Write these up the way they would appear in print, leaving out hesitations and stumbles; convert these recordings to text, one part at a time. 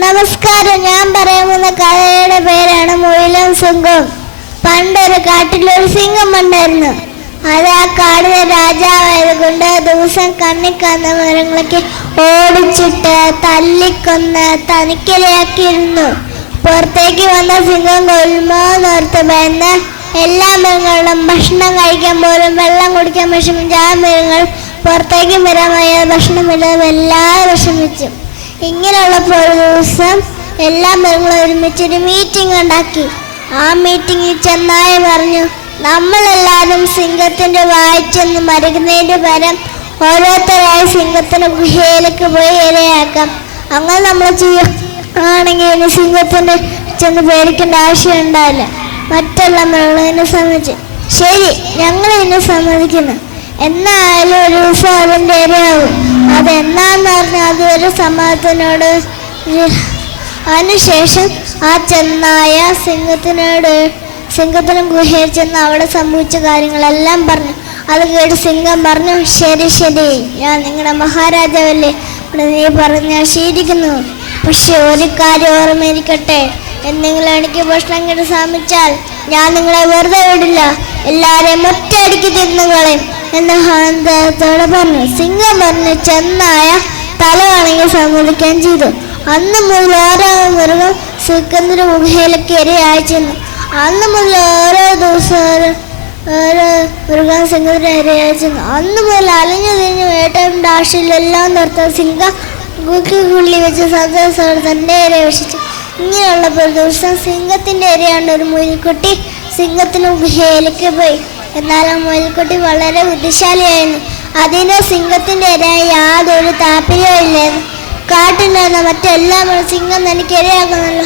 നമസ്കാരം. ഞാൻ പറയാൻ പോകുന്ന കഥയുടെ പേരാണ് മുയലും സിംഹവും. പണ്ടൊരു കാട്ടിലൊരു സിംഹം ഉണ്ടായിരുന്നു. അത് ആ കാടിലെ രാജാവായത് കൊണ്ട് ദിവസം കണ്ണിക്കാന്ന മരങ്ങളൊക്കെ ഓടിച്ചിട്ട് തല്ലിക്കൊന്ന് തനിക്കിരയാക്കിയിരുന്നു. പുറത്തേക്ക് വന്ന സിംഹം കൊല്ലുമോന്നോർത്ത് ഭയന്ന് എല്ലാ മൃഗങ്ങളും ഭക്ഷണം കഴിക്കാൻ പോലും വെള്ളം കുടിക്കാൻ വിഷമിച്ച ആ മൃഗങ്ങൾ പുറത്തേക്ക് വരാമായ ഭക്ഷണമില്ലാതെ എല്ലാവരും വിഷമിച്ചു. ഇങ്ങനെയുള്ളപ്പോൾ ഒരു ദിവസം എല്ലാ മൃഗങ്ങളും ഒരുമിച്ചൊരു മീറ്റിംഗ് ഉണ്ടാക്കി. ആ മീറ്റിങ്ങിൽ ചെന്നായ പറഞ്ഞു, നമ്മളെല്ലാവരും സിംഹത്തിൻ്റെ വായിച്ചെന്ന് മരുന്നതിൻ്റെ പകരം ഓരോരുത്തരായി സിംഹത്തിൻ്റെ ഗുഹയിലേക്ക് പോയി ഇരയാക്കാം. അങ്ങനെ നമ്മൾ ചെയ്യുകയാണെങ്കിൽ ഇനി സിംഹത്തിൻ്റെ ചെന്ന് പേടിക്കേണ്ട ആവശ്യം ഉണ്ടാവില്ല. മറ്റുള്ള മൃഗങ്ങളെ സമ്മതിച്ചു. ശരി, ഞങ്ങൾ ഇതിനെ സമ്മതിക്കുന്നു. എന്നായാലും ഒരു ദിവസം അതിൻ്റെ ഇരയാവും. അതെന്നാന്ന് പറഞ്ഞാൽ അതൊരു സമ്മതത്തിനോട്. അതിനുശേഷം ആ ചെന്നായ സിംഹത്തിന് ഗുഹയിൽ ചെന്ന് അവിടെ സംഭവിച്ച കാര്യങ്ങളെല്ലാം പറഞ്ഞു. അത് കേട്ട് സിംഹം പറഞ്ഞു, ശരി ശരി, ഞാൻ നിങ്ങളുടെ മഹാരാജാവല്ലേ, ഇവിടെ നീ പറഞ്ഞ് ശീലിക്കുന്നു. പക്ഷെ ഒരു കാര്യം ഓർമ്മയിരിക്കട്ടെ, എന്തെങ്കിലും എനിക്ക് ഭക്ഷണം കിട്ടി ശ്രമിച്ചാൽ ഞാൻ നിങ്ങളെ വെറുതെ വിടില്ല, എല്ലാവരെയും ഒറ്റയടിക്ക് തിന്നുകളയും എന്ന് ഹാന്തത്തോടെ പറഞ്ഞു. സിംഹം പറഞ്ഞു. ചെന്നായ തല വണങ്ങി സമ്മതിക്കുകയും ചെയ്തു. അന്ന് മുതൽ ഓരോ മൃഗം സിംഹത്തിന്റെ ഗുഹയിലേക്ക് ഇരയായി ചെന്നു. അന്ന് മുതൽ ഓരോ ദിവസം ഓരോ മൃഗം സിംഹത്തിന് ഇരയായി ചെന്നു. അന്ന് മുതൽ അലഞ്ഞു തിരിഞ്ഞു വേട്ടയുടെ ആശയിലെല്ലാം നിർത്താൻ സിംഹം ഗുഹയ്ക്കുള്ളിൽ വെച്ച് സന്തോഷത്തോടെ തൻ്റെ ഇരയെ വീക്ഷിച്ചു. ഇങ്ങനെയുള്ളപ്പോൾ ഒരു ദിവസം സിംഹത്തിന്റെ ഇരയാണ്ട് ഒരു മുയൽക്കുട്ടി സിംഹത്തിന് ഗുഹയിലേക്ക് പോയി. എന്നാൽ ആ മുയൽക്കുട്ടി വളരെ ബുദ്ധിശാലിയായിരുന്നു. അതിന് സിംഹത്തിന്റെ ഇരയായി യാതൊരു താല്പര്യവും ഇല്ലായിരുന്നു. കാട്ടിലുണ്ടായിരുന്ന മറ്റെല്ലാ സിംഹം തനിക്ക് ഇരയാക്കുന്നല്ലോ,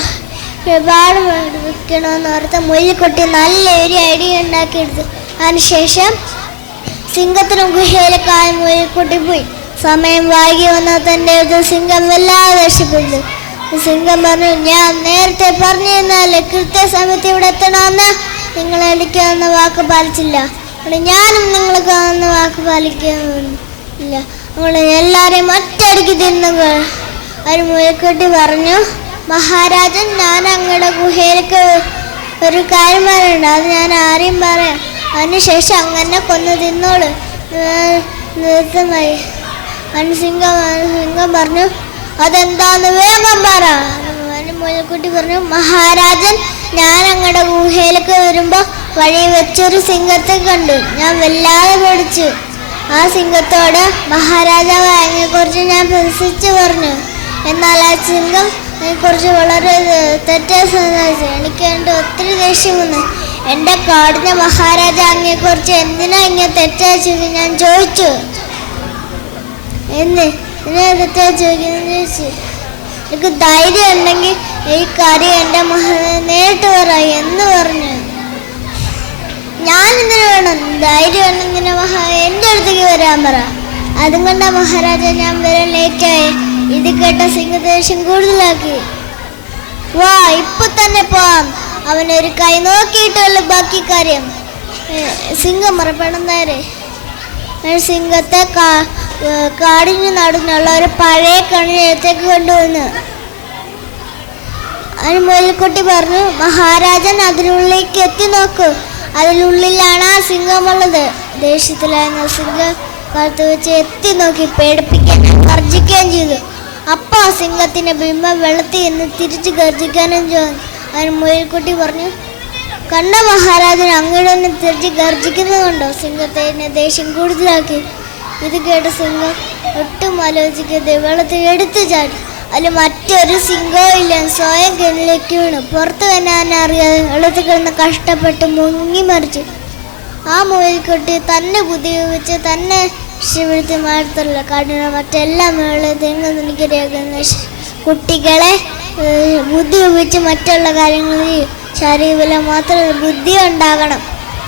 ഒരുപാട് വിൽക്കണമെന്ന് ഓർത്ത മുയൽക്കുട്ടി നല്ലൊരു ഐഡിയ ഉണ്ടാക്കിയെടുത്തു. അതിനുശേഷം സിംഹത്തിന് ഗുഹയിലേക്ക് ആ മുയൽക്കുട്ടി പോയി. സമയം വൈകി വന്ന തൻ്റെ സിംഹം വല്ലാതെ ദേഷ്യപ്പെട്ടു. സിംഹം പറഞ്ഞു, ഞാൻ നേരത്തെ പറഞ്ഞിരുന്നാലേ കൃത്യസമയത്ത് ഇവിടെ എത്തണമെന്ന് നിങ്ങൾ എനിക്ക് തന്ന വാക്ക് പാലിച്ചില്ല. അവിടെ ഞാനും നിങ്ങൾക്ക് തന്ന വാക്ക് പാലിക്കുന്നില്ല. നമ്മൾ എല്ലാവരെയും ഒറ്റയടിക്ക് തിന്നുക. ഒരു മുയൽക്കുട്ടി പറഞ്ഞു, മഹാരാജൻ, ഞാൻ അങ്ങയുടെ ഗുഹയിലേക്ക് ഒരു കാര്യം പറയുന്നുണ്ട്, അത് ഞാൻ ആരെയും പറയാം. അതിനുശേഷം അങ്ങനെ കൊന്നു തിന്നോളൂ. നിർത്തമായി. സിംഹം പറഞ്ഞു, അതെന്താന്ന് വേഗം പറ. മുയൽക്കുട്ടി പറഞ്ഞു, മഹാരാജൻ, ഞാൻ അങ്ങയുടെ ഗുഹയിലേക്ക് വരുമ്പോൾ വഴി വെച്ചൊരു സിംഹത്തെ കണ്ടു. ഞാൻ വല്ലാതെ പേടിച്ചു. ആ സിംഹത്തോട് മഹാരാജാവ് അതിനെക്കുറിച്ച് ഞാൻ പ്രശംസിച്ചു പറഞ്ഞു. എന്നാൽ ആ സിംഹം അതിനെക്കുറിച്ച് വളരെ തെറ്റായി സംസാരിച്ചു. എനിക്ക് എൻ്റെ ഒത്തിരി ദേഷ്യം വന്നു. എൻ്റെ കാടിൻ്റെ മഹാരാജ അങ്ങയെക്കുറിച്ച് എന്തിനാ ഇങ്ങനെ തെറ്റായി ചോദിച്ചു ഞാൻ ചോദിച്ചു. തെറ്റായി ചോദിക്കുന്നു ചോദിച്ചു. എനിക്ക് ധൈര്യം ഉണ്ടെങ്കിൽ ഈ കാര്യം എൻ്റെ നേരിട്ട് പറയാം എന്ന് പറഞ്ഞു. ഞാൻ എന്തിനു വേണം? ധൈര്യം ഉണ്ടെങ്കിൽ എൻ്റെ അടുത്തേക്ക് വരാൻ പറ. അതുകൊണ്ട് മഹാരാജ ഞാൻ വരാൻ ലേറ്റായി. ഇത് കേട്ട സിംഹദേശം കൂടുതലാക്കി. വാ, ഇപ്പൊ തന്നെ പോവാം. അവനൊരു കൈ നോക്കിയിട്ടുള്ള ബാക്കി കാര്യം. സിംഹം മറപ്പെടുന്നേരെ സിംഹത്തെ കാടിന് നടുന്നുള്ള ഒരു പഴയ കണിയത്തേക്ക് കൊണ്ടുവന്നു. അതിന് മുയൽക്കുട്ടി പറഞ്ഞു, മഹാരാജൻ അതിനുള്ളിലേക്ക് എത്തി നോക്കൂ, അതിനുള്ളിലാണ് ആ സിംഹമുള്ളത്. ദേഷ്യത്തിലായിരുന്ന സിംഹം കാലത്ത് വെച്ച് എത്തി നോക്കി പേടിപ്പിക്കാൻ ഗർജിക്കുകയും ചെയ്തു. അപ്പോൾ ആ സിംഹത്തിന്റെ ബിംബം വെള്ളത്തിൽ നിന്ന് തിരിച്ച് ഗർജിക്കാനും ചോദിച്ചു. അതിന് മുയൽക്കുട്ടി പറഞ്ഞു, കണ്ട മഹാരാജൻ, അങ്ങയുടെ ഒന്ന് തിരിച്ച് ഗർജിക്കുന്നതുകൊണ്ടോ? സിംഹത്തെ ദേഷ്യം കൂടുതലാക്കി. ഇത് കേട്ട സിംഹം ഒട്ടും ആലോചിക്കാതെ വെള്ളത്തിൽ എടുത്തു ചാടി. അതിൽ മറ്റൊരു സിംഹവും ഇല്ല. സ്വയം കിണലിലേക്ക് വീണു. പുറത്ത് വരാൻ അറിയാതെ വെള്ളത്തിൽ കിടന്ന് കഷ്ടപ്പെട്ട് മുങ്ങി മറിച്ചു. ആ മുയൽക്കുട്ടി തന്നെ ബുദ്ധി ഉപയോഗിച്ച് തന്നെ രക്ഷപ്പെടുത്തി മാറ്റത്തില്ല. കാടിന മറ്റെല്ലാ മേളയും എനിക്കറിയാക്കുന്ന കുട്ടികളെ ബുദ്ധി ഉപയോഗിച്ച് മറ്റുള്ള കാര്യങ്ങളിൽ ശാരീരിക ബലം മാത്രമല്ല ബുദ്ധി ഉണ്ടാകണം.